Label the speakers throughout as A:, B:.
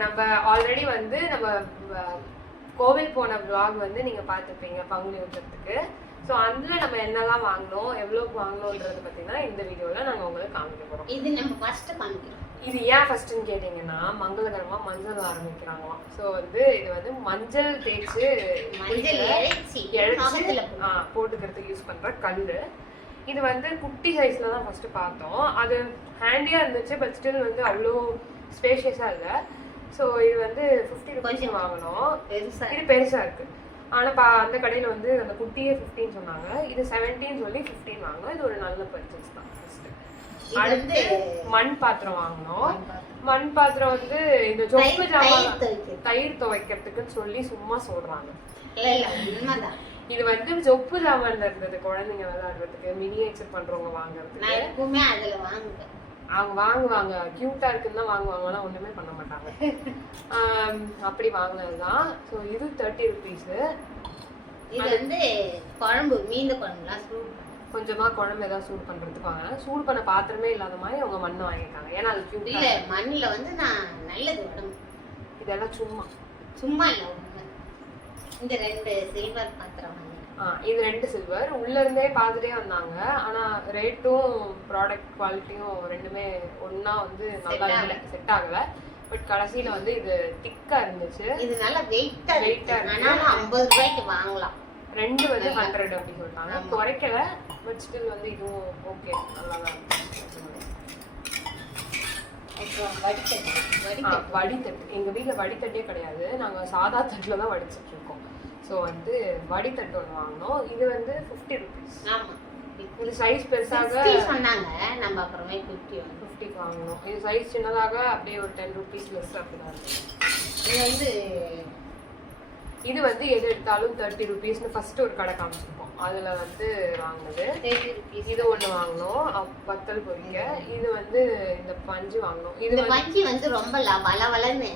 A: நம்ம ஆல்ரெடி வந்து நம்ம கோவில் போன vlog வந்து நீங்க பார்த்துருப்பீங்க பங்குனி உத்தரத்துக்கு ஸோ அதுல நம்ம என்னெல்லாம் வாங்கினோம் எவ்வளோக்கு வாங்கினோன்றது பார்த்தீங்கன்னா இந்த வீடியோல நாங்க உங்களுக்கு காமிக்க போறோம்.
B: இது நம்ம ஃபர்ஸ்ட் காமிக்கிறோம்.
A: இது ஏன் ஃபர்ஸ்ட்னு கேட்டிங்கன்னா மங்களகரமா மஞ்சள் ஆரம்பிக்கிறாங்களாம் ஸோ வந்து இது வந்து மஞ்சள் தேய்ச்சு
B: மஞ்சள்
A: இழைச்சு, ஆ, போட்டுக்கிறதுக்கு யூஸ் பண்ற கல்லு. இது வந்து குட்டி சைஸ்ல தான் ஃபர்ஸ்ட் பார்த்தோம். அது ஹேண்டியா இருந்துச்சு பட் ஸ்டில் வந்து அவ்வளோ ஸ்பேஷியஸா இல்ல. ஸோ இது வந்து ஃபிஃப்டி ருபீஸ் வாங்கினோம் இது பெருசா இருக்கு. ஆனா பா அந்த கடையில வந்து அந்த குட்டியே 15 சொன்னாங்க. இது 17 சொல்லி 15 வாங்கினோம் இது ஒரு நல்ல பர்ச்சேஸ் தான் அடுத்து மண் பாத்திரம் வாங்கினோம் மண் பாத்திரம். வந்து இந்த சொப்பு ஜாமான். தயிர் துவைக்கிறதுக்குன்னு சொல்லி சும்மா சொல்றாங்க. இது வந்து சொப்பு ஜாமான்ல இருந்தது. குழந்தைங்க விளையாடுறதுக்கு மினியேச்சர் பண்றவங்க
B: நான்
A: வாங்குறதுக்கு
B: எப்பவுமே அதுல வாங்குவேன்.
A: அவங்க வாங்குவாங்க. கியூட்டா இருக்குன்னு தான் வாங்குவாங்க ஆனா ஒண்ணுமே பண்ண மாட்டாங்க. அப்படி வாங்கினதுதான். ஸோ இது தேர்ட்டி ருபீஸ்
B: இது வந்து குழம்பு மீந்த குழம்புலாம் சூப்
A: கொஞ்சமா குழம்பு ஏதாவது சூடு பண்றதுக்கு வாங்கினா சூடு பண்ண பாத்திரமே இல்லாத மாதிரி அவங்க மண்ணு வாங்கியிருக்காங்க. ஏன்னா அது
B: இல்ல
A: கியூட்டா
B: மண்ணுல வந்து நான் நல்லது உடம்பு
A: இதெல்லாம் சும்மா.
B: சும்மா இல்ல இந்த ரெண்டு சில்வர் பாத்திரம்
A: இது ரெண்டு சில்வர் உள்ள இருந்தே பார்த்துட்டே வந்தாங்க. ஆனா ரேட்டும் ப்ராடக்ட் குவாலிட்டியும் ரெண்டுமே ஒண்ணா வந்து நல்லா இல்லை செட் ஆகல. பட் கடைசியில வந்து இது திக்கா இருந்துச்சு.
B: இது நல்லா வெயிட்டா
A: Weight ஆ
B: இருக்கு. ஐம்பது ரூபாய்க்கு வாங்கலாம்.
A: ரெண்டு வந்து. ஹண்ட்ரட் அப்படி சொல்லிட்டாங்க. குறைக்கல. பட் ஸ்டில் வந்து இதுவும் ஓகே நல்லா தான்
B: வடித்தட்டு வடித்தட்டு
A: வடித்தட்டு எங்க வீட்ல வடித்தட்டே கிடையாது. நாங்க சாதா தட்டுல தான் வடிச்சிட்டு இருக்கோம். ஸோ வந்து வடித்தட்டு ஒன்று வாங்கினோம். இது வந்து ஃபிஃப்டி ருபீஸ்
B: ஆமா.
A: இது சைஸ் பெருசாக
B: 60 சொன்னாங்க. நம்ம அப்புறமே ஃபிஃப்டி
A: ஃபிஃப்டிக்கு வாங்கணும் இது சைஸ் சின்னதாக அப்படியே ஒரு டென் ருபீஸ் லெஸ் அப்படிதான்
B: இது வந்து
A: இது வந்து எது எடுத்தாலும் தேர்ட்டி ருபீஸ்னு ஃபர்ஸ்ட் ஒரு கடை காமிச்சிருப்போம். அதுல வந்து வாங்கினது.
B: தேர்ட்டி ருபீஸ்
A: இது ஒண்ணு வாங்கினோம். வத்தல் பொரிக்க. இது வந்து இந்த பஞ்சு வாங்கினோம். இது
B: இந்த
A: வந்து
B: ரொம்ப ல- வளவளன்னு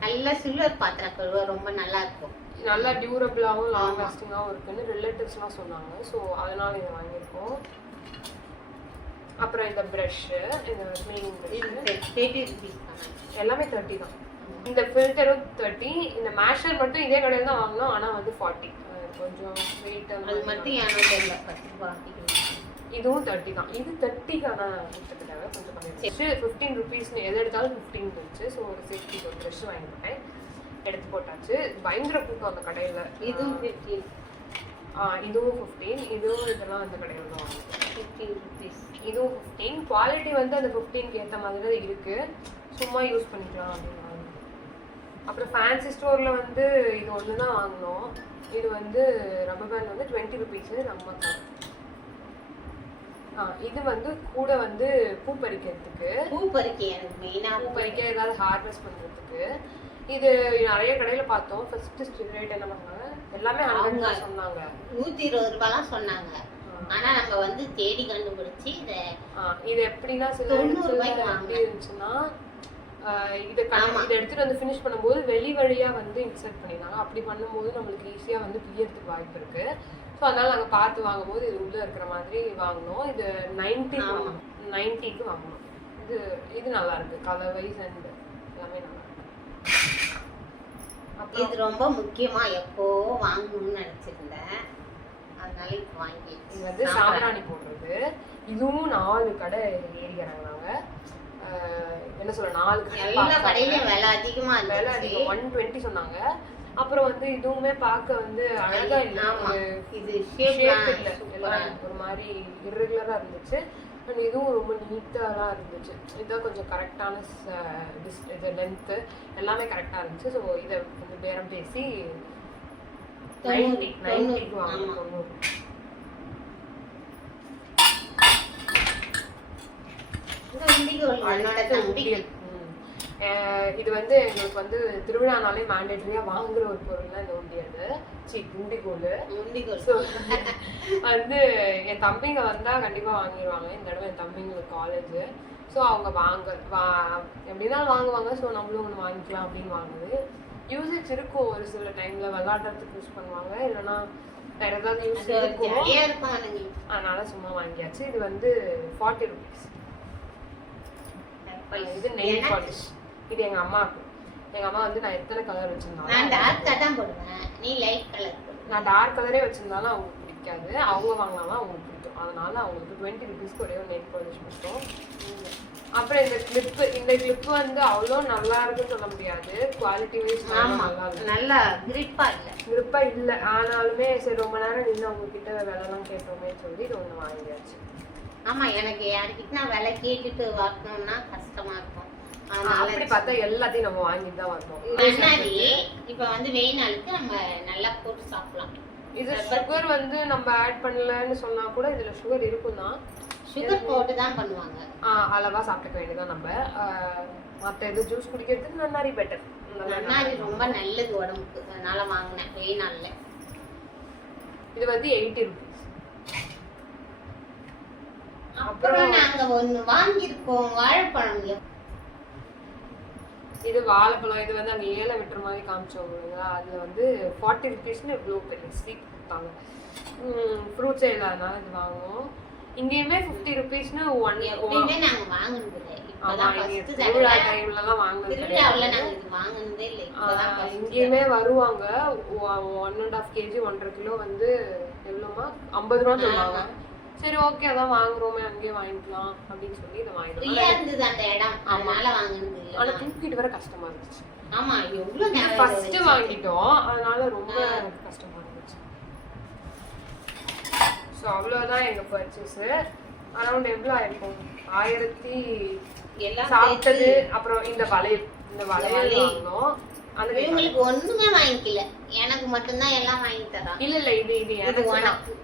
B: நல்ல சில்வர் பாத்திரம் கழுவ ரொம்ப நல்லா இருக்கும்.
A: நல்லா டியூரபிளாகவும் லாங். லாஸ்டிங்காகவும் இருக்குன்னு ரிலேட்டிவ்ஸ்லாம் சொன்னாங்க. ஸோ அதனால இதை வாங்கியிருக்கோம். அப்புறம் இந்த ப்ரஷ் இந்த ப்ரஷ்
B: தான்?
A: எல்லாமே தேர்ட்டி தான். இந்த ஃபில்டரும் தேர்ட்டி இந்த மேஷர் மட்டும் இதே கடையில் தான் வாங்கினோம். ஆனால் வந்து ஃபார்ட்டி கொஞ்சம் வெயிட்
B: அது மட்டும் ஏனோ தெரியல.
A: இதுவும் தேர்ட்டி தான். இது தேர்ட்டிக்கான கொடுத்துருக்காங்க கொஞ்சம் கம்மி ஃபிஃப்டீன் ருபீஸ்னு எது எடுத்தாலும் ஃபிஃப்டீன் இருந்துச்சு ஸோ ஒரு சேஃப்டி ஒரு ட்ரெஸ் வாங்கிட்டேன் எடுத்து போட்டாச்சு. பயங்கர கூட்டம் அந்த கடையில்.
B: இதுவும் ஃபிஃப்டி
A: இதுவும் ஃபிஃப்டீன் இதுவும் இதெல்லாம் அந்த கடையில் தான் வாங்கிட்டேன்
B: ஃபிஃப்டி ருபீஸ்
A: இதுவும் ஃபிஃப்டீன் குவாலிட்டி வந்து அந்த ஃபிஃப்டீனுக்கு ஏற்ற மாதிரி தான் இருக்கு. சும்மா யூஸ் பண்ணிக்கலாம் அப்படின்னு. அப்புறம் ஃபேன்சி ஸ்டோரில் வந்து இது ஒன்று தான் வாங்கினோம். இது வந்து ரப்பர் பேண்ட் வந்து டுவெண்ட்டி ருபீஸு நம்ம தான். இது வந்து கூட வந்து பூ பறிக்கிறதுக்கு.
B: பூ பறிக்க எனக்கு மெயினா
A: பூ பறிக்க ஏதாவது ஹார்வெஸ்ட் பண்ணுறதுக்கு இது நிறைய கடையில் பார்த்தோம். ஃபர்ஸ்ட் ரேட் என்ன பண்ணாங்க எல்லாமே
B: அவங்க-
A: சொன்னாங்க.
B: நூத்தி இருபது ரூபாய்லாம் சொன்னாங்க. ஆனா நம்ம வந்து தேடி கண்டுபிடிச்சு இத
A: இது எப்படின்னா சில
B: தொண்ணூறு ரூபாய்க்கு
A: எப்படி. இருந்துச்சுன்னா இதை. இதை எடுத்துட்டு வந்து ஃபினிஷ் பண்ணும்போது வெளி வழியா வந்து இன்சர்ட் பண்ணிருந்தாங்க அப்படி பண்ணும்போது நம்மளுக்கு ஈஸியா வந்து பியறதுக்கு வாய்ப்பு இருக்கு. ஸோ அதனால நாங்க பார்த்து வாங்கும்போது இது உள்ள இருக்கிற மாதிரி வாங்கினோம். இது நைன்டி
B: ஆமா.
A: நைன்ட்டிக்கு வாங்கினோம். இது இது நல்லா இருக்கு. கலர் வைஸ் அண்ட் எல்லாமே நல்லா
B: இது ரொம்ப முக்கியமா எப்போ வாங்கணும்னு நினைச்சிருந்தேன் அதனால இப்ப வாங்கி
A: இது வந்து சாம்பிராணி போடுறது. இதுவும் நாலு கடை ஏறிக்கிறாங்க என்ன சொல்ல நாலு கடை
B: எல்லா. கடையிலயும் விலை அதிகமா
A: விலை அதிகம் ஒன் டுவெண்ட்டி சொன்னாங்க. அப்புறம் வந்து இதுவுமே பார்க்க வந்து அழகா இல்ல
B: இது ஷேப்
A: இல்ல ஒரு மாதிரி irregular-ஆ இருந்துச்சு. அண்ட் இதுவும் ரொம்ப நீட்டாலாம் இருந்துச்சு. இதுதான் கொஞ்சம் கரெக்டான இது லென்த்து எல்லாமே கரெக்டாக இருந்துச்சு. ஸோ இதை கொஞ்சம் பேரம் பேசி நைன்டி நைன்டிக்கு
B: தொண்ணூறு,
A: வாங்க
B: ஆமா.
A: தொண்ணூறு.
B: இந்த உண்டிகோல் என்னோட
A: அடுத்து இது வந்து எங்களுக்கு வந்து திருவிழானாலே மேண்டேட்டரியா வாங்குற ஒரு பொருள் தான் இந்த உண்டியல். சி உண்டிகோல்
B: உண்டிகோல்
A: ஸோ வந்து என் தம்பிங்க வந்தா கண்டிப்பா வாங்கிடுவாங்க இந்த தடவை என் தம்பிங்களுக்கு காலேஜ் ஸோ அவங்க வாங்க வா எப்படின்னா வாங்குவாங்க. ஸோ நம்மளும் ஒன்று வாங்கிக்கலாம் அப்படின்னு வாங்குது. யூசேஜ் இருக்கும் ஒரு சில டைம்ல விளாடுறதுக்கு யூஸ் பண்ணுவாங்க. இல்லைன்னா வேற ஏதாவது யூஸ் இருக்கும். அதனால சும்மா வாங்கியாச்சு. இது வந்து ஃபார்ட்டி ருபீஸ் இது நெயில் பாலிஷ் இது எங்க அம்மாவுக்கு எங்க அம்மா வந்து நான் எத்தனை கலர்
B: நான்
A: வச்சிருந்தாலும்
B: டார்க்காக தான் போடுவேன். நீ லைட் கலர்
A: நான் டார்க் கலரே வச்சிருந்தாலும் அவங்களுக்கு பிடிக்காது. அவங்க வாங்கினாலும் அவங்களுக்கு பிடிக்கும். அதனால அவங்களுக்கு டுவெண்ட்டி ருபீஸ்க்கு ஒரே ஒரு நெட் பாலிஷ் மட்டும். அப்புறம் இந்த கிளிப்பு இந்த கிளிப்பு வந்து அவ்வளோ நல்லா இருக்குன்னு சொல்ல முடியாது. குவாலிட்டி வைஸ் நல்லா
B: நல்லா கிரிப்பா இல்லை.
A: விருப்பம் இல்லை. ஆனாலுமே சரி ரொம்ப நேரம் நின்று அவங்க கிட்ட விலைலாம் கேட்டோமே சொல்லி இது ஒன்று வாங்கியாச்சு.
B: ஆமா எனக்கு யாருக்கிட்ட விலை கேட்டுட்டு வாங்கணும்னா கஷ்டமா இருக்கும்.
A: அப்படி பார்த்தா எல்லாத்தையும் நம்ம வாங்கிட்டு தான் வந்தோம்.
B: இப்ப வந்து வெயில் நாளுக்கு நம்ம நல்லா போட்டு சாப்பிடலாம்.
A: இது சுகர் வந்து நம்ம ஆட் பண்ணலன்னு சொன்னா கூட இதுல சுகர் இருக்கும் தான்
B: சுகர் போட்டு தான் பண்ணுவாங்க.
A: அளவா சாப்பிட்டுக்க வேண்டியதான் நம்ம. மத்த இது ஜூஸ் குடிக்கிறதுக்கு நன்னாரி பெட்டர்
B: கண்ணாடி ரொம்ப நல்லது உடம்புக்கு. அதனால வாங்கினேன் வெயில் நாள்ல.
A: இது வந்து எயிட்டி ருபீஸ்
B: அப்புறம் நாங்க ஒண்ணு வாங்கியிருக்கோம் வாழைப்பழம்.
A: இது வாழைப்பழம் இது வந்து அங்க ஏழை விட்டுற மாதிரி காமிச்சோம் இல்லைங்களா அதுல வந்து ஃபார்ட்டி ருபீஸ்னு இவ்வளோ பெரிய ஸ்வீட் கொடுத்தாங்க. ஃப்ரூட்ஸே இல்லாதனால இது வாங்குவோம். இங்கேயுமே ஃபிஃப்டி ருபீஸ்னு ஒன்
B: எப்பயுமே நாங்க வாங்குனது
A: திருவிழா
B: தடவை
A: டைம்ல எல்லாம் வாங்குனது இங்கேயுமே வருவாங்க. ஒன் அண்ட் ஆஃப் கேஜி ஒன்றரை கிலோ வந்து எவ்வளோமா ஐம்பது ரூபா சொல்லுவாங்க. சரி ஓகே அதான் வாங்குறோமே அங்கேயே வாங்கிக்கலாம் அப்படின்னு சொல்லி இதை
B: ஃப்ரீயா
A: வாங்கிக்கலாம்
B: இருந்தது அந்த இடம். அதனால வாங்குனது இல்லை.
A: ஆனா தூக்கிட்டு வர கஷ்டமா இருந்துச்சு.
B: ஆமா எவ்வளவு
A: ஃபர்ஸ்ட் வாங்கிட்டோம். அதனால ரொம்ப கஷ்டமா இருந்துச்சு. ஸோ அவ்வளோதான் எங்க பர்ச்சேஸ் அரௌண்ட் எவ்வளோ ஆயிருக்கும்? ஆயிரத்தி
B: எல்லாம்
A: சாப்பிட்டது அப்புறம் இந்த வளையல் இந்த வளையல். வாங்கினோம்.
B: இவங்களுக்கு ஒண்ணுமே வாங்கிக்கல. எனக்கு மட்டும்தான் எல்லாம் வாங்கி தரான்.
A: இல்ல இல்ல இது இது எனக்கு
B: உனக்கு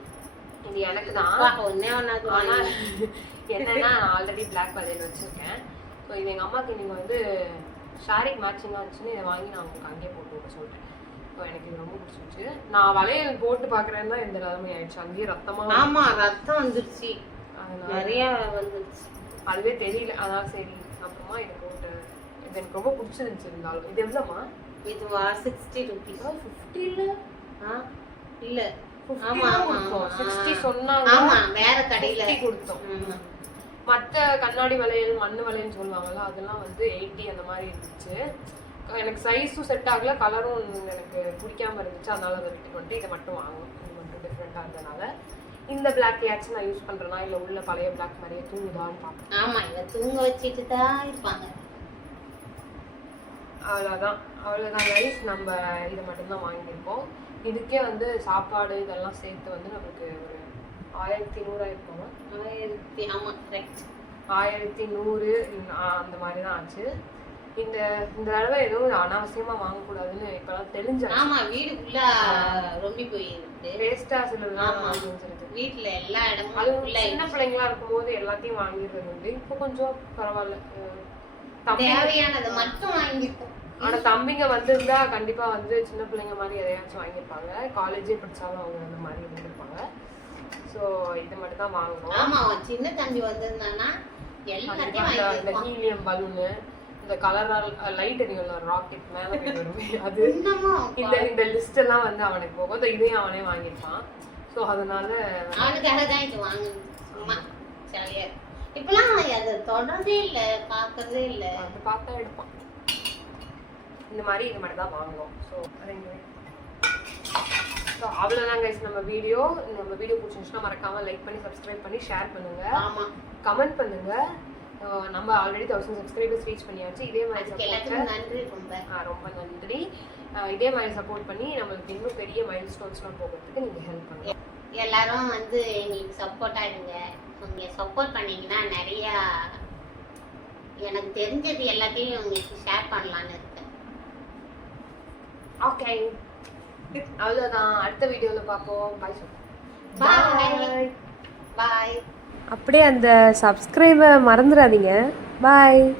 A: இது எனக்கு தான்.
B: அப்பா, ஒண்ணே ஒன்னாவது
A: ஆனா
B: வாங்கி
A: என்னன்னா நான் ஆல்ரெடி பிளாக் வளையல் வச்சிருக்கேன். ஸோ இது எங்க அம்மாக்கு நீங்க வந்து ஷாரிக் மேட்சிங்காக இருந்துச்சுன்னு இதை வாங்கி நான் உங்களுக்கு அங்கேயே போட்டு விட சொல்லிட்டேன் ஸோ எனக்கு இது ரொம்ப பிடிச்சிருச்சு நான் வளையல் போட்டு பார்க்குறேன்னு தான் இந்த நிலைமை ஆயிடுச்சு. அங்கேயே ரத்தமா
B: ஆமா ரத்தம் வந்துருச்சு. நிறைய வந்துருச்சு.
A: அதுவே தெரியல. அதான் சரி. அப்புறமா இதை போட்டு இது எனக்கு ரொம்ப பிடிச்சிருந்துச்சு இருந்தாலும் இது எவ்வளோமா
B: இதுவா? சிக்ஸ்டி ருபீஸ்
A: ஃபிஃப்டியில்
B: இல்ல. வேற கடையில.
A: 50 கொடுத்தோம். மற்ற கண்ணாடி வளையல் மண்ணு வளையல்னு சொல்லுவாங்கல்ல அதெல்லாம் வந்து எயிட்டி அந்த மாதிரி இருந்துச்சு. எனக்கு சைஸும் செட் ஆகல கலரும் எனக்கு பிடிக்காம இருந்துச்சு. அதனால அதை விட்டு வந்துட்டு இதை மட்டும் வாங்கணும் இது மட்டும் டிஃப்ரெண்ட்டாக இருந்தனால. இந்த பிளாக் கேட்ஸ் நான் யூஸ் பண்றேனா இல்லை உள்ள பழைய பிளாக் மாதிரியே தூங்குதான்னு பார்ப்பேன்.
B: ஆமா இவ தூங்க வச்சுட்டு தான் இருப்பாங்க.
A: அவ்வளோதான் அவ்வளோதான் கைஸ் நம்ம இதை மட்டும்தான் வாங்கியிருக்கோம். இதுக்கே வந்து சாப்பாடு இதெல்லாம் சேர்த்து வந்து நமக்கு ஒரு ஆயிரத்தி நூறாயிருக்கோம்
B: ஆயிரத்தி ஆமா கரெக்ட்
A: ஆயிரத்தி நூறு அந்த மாதிரி தான் ஆச்சு. இந்த இந்த தடவை எதுவும் அனாவசியமா வாங்கக்கூடாதுன்னு இப்பெல்லாம் தெரிஞ்சாச்சு
B: ஆமா வீடு ஃபுல்லா ரொம்பி போயிருக்கு
A: வேஸ்டா சிலதுலாம்
B: ஆமா.
A: வாங்கிச்சிருக்கு
B: வீட்ல எல்லா இடமும்
A: அது
B: ஃபுல்லா
A: சின்ன பிள்ளைங்களா இருக்கும்போது எல்லாத்தையும் வாங்கிடுறது உண்டு இப்போ கொஞ்சம் பரவாயில்ல.
B: தேவையானதை மட்டும் வாங்கிருக்கோம்
A: ஆனா தம்பிங்க வந்திருந்தா கண்டிப்பா வந்து சின்ன பிள்ளைங்க மாதிரி எதையாச்சும் வாங்கியிருப்பாங்க. காலேஜே படிச்சாலும் அவங்க அந்த மாதிரி இருந்திருப்பாங்க. ஸோ இது மட்டும் தான் வாங்கணும்.
B: ஆமா சின்ன தம்பி வந்திருந்தானா
A: இந்த-
B: வாங்கிருப்பான்
A: ஹீலியம் பலூனு இந்த கலரால் லைட் எரியும்ல ராக்கெட் மேல வருமே அது இந்த இந்த லிஸ்ட் எல்லாம் வந்து அவனுக்கு போகும். இதையும் அவனே வாங்கியிருப்பான். ஸோ அதனால
B: அவனுக்காக தான் இது சரியா. இப்பெல்லாம் அதை தொடர்றதே இல்ல பாக்குறதே இல்ல.
A: அது பார்த்தா எடுப்பான். இந்த மாதிரி இது மட்டும் தான் வாங்குவோம் ஸோ ஸோ அவ்வளோதான் கைஸ் நம்ம வீடியோ நம்ம வீடியோ பிடிச்சிருந்துச்சுன்னா மறக்காம லைக் பண்ணி சப்ஸ்கிரைப் பண்ணி ஷேர் பண்ணுங்க.
B: ஆமா.
A: கமெண்ட் பண்ணுங்க. அஹ் நம்ம ஆல்ரெடி தௌசண்ட் சப்ஸ்கிரைபர்ஸ் ரீச் பண்ணியாச்சு. இதே மாதிரி
B: நன்றி ரொம்ப.
A: ஆ, ரொம்ப நன்றி. இதே மாதிரி சப்போர்ட் பண்ணி நம்மளுக்கு இன்னும் பெரிய மைல் ஸ்டோன்ஸ்லாம் போகிறதுக்கு நீங்கள் ஹெல்ப் பண்ணுங்க.
B: எல்லாரும் வந்து எங்களுக்கு சப்போர்ட் ஆயிடுங்க நீங்க சப்போர்ட் பண்ணீங்கன்னா நிறைய எனக்கு தெரிஞ்சது எல்லாத்தையும் உங்களுக்கு ஷேர் பண்ணலான்னு இருக்கேன்
A: ஓகே அவ்வளோதான் அடுத்த வீடியோவில் பார்ப்போம். பாய்
B: Bye. பாய்
A: அப்படியே அந்த சப்ஸ்கிரைபை மறந்துடாதீங்க. பாய்